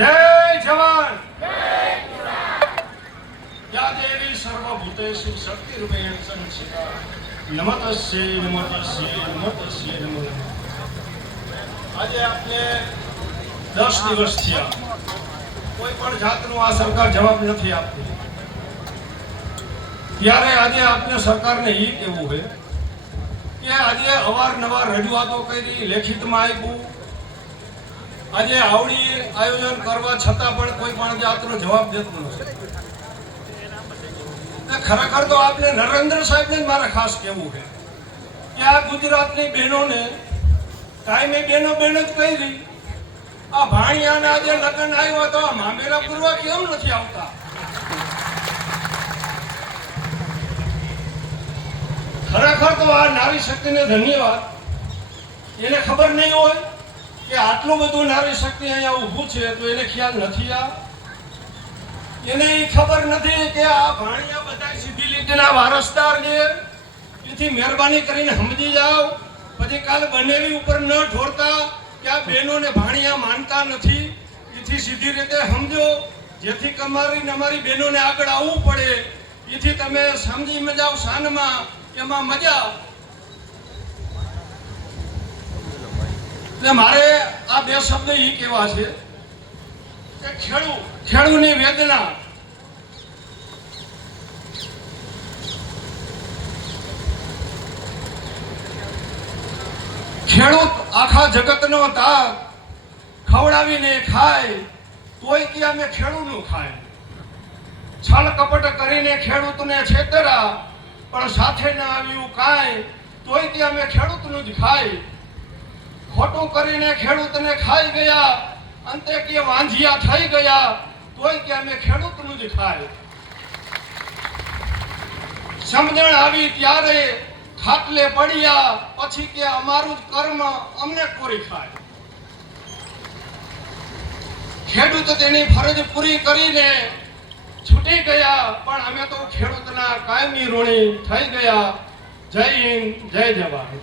जय जवान या देवी सर्वभूतेषु शक्तिरूपेण संस्थिता नमस्तस्यै नमस्तस्यै नमस्तस्यै नमो नमः। આજે આપણે 10 દિવસ થયા કોઈ પણ જાતનો આ સરકાર જવાબ નથી આપતી, ત્યારે આજે આપણે સરકારને એ કહેવું છે કે આજે અવારનવાર રજૂઆતો કરી, લેખિતમાં આપ્યું, આજે આવડી આયોજન કરવા છતાં પણ કોઈ પણ જાતનો જવાબ દેતું નથી। ખરેખર તો આપણે નરેન્દ્ર સાહેબને જ મારે ખાસ કહેવું છે કે આ ગુજરાતની બહેનોને કાયમે બહેનો જ કરી, આ ભાણિયાના આજે લગ્ન આવ્યા તો આ મામેરા પૂરવા કેમ નથી આવતા? ખરેખર તો આ નારી શક્તિને ધન્યવાદ। એને ખબર નહીં હોય કે આટલું બધું નારી શક્તિ અહીંયા ઊભું છે તો એને ખ્યાલ નથી। એને ખબર નથી કે આ ભાણિયા બધા સીધી લીટીના વારસદાર છે, એથી મહેરબાની કરીને સમજી જાઓ। પછી કાલ બનેવી ઉપર ન ઢોરતા કે આ બહેનોને ભાણિયા માનતા નથી, એથી સીધી રીતે સમજો, જેથી અમારી બહેનોને આગળ આવવું પડે, એથી તમે સમજી મજાઓ શાનમાં, એમાં મજા। એટલે મારે આ બે શબ્દ એ કહેવા છે કે ખેડૂની વેદના, ખેડૂત આખા જગતનો તાગ ખવડાવીને ખાય તોય કે અમે ખેડૂતનું ખાય, છળ કપટ કરીને ખેડૂતને છેતરા પણ સાથે ના આવ્યું કાંઈ તોય કે અમે ખેડૂતનું જ ખાય, ખોટું કરીને ખેડૂતને ખાઈ ગયા અંતે કે વાંઝિયા થઈ ગયા તોય કે અમે ખેડૂતનું જ ખાય। સમજણ આવી ત્યારે ખાટલે પડ્યા પછી કે અમારું જ કર્મ અમને કોરી ખાય। ખેડૂત તેની ફરજ પૂરી કરીને છૂટી ગયા પણ અમે તો ખેડૂતના કાયમી ઋણી થઈ ગયા। જય હિન્દ, જય જવાન।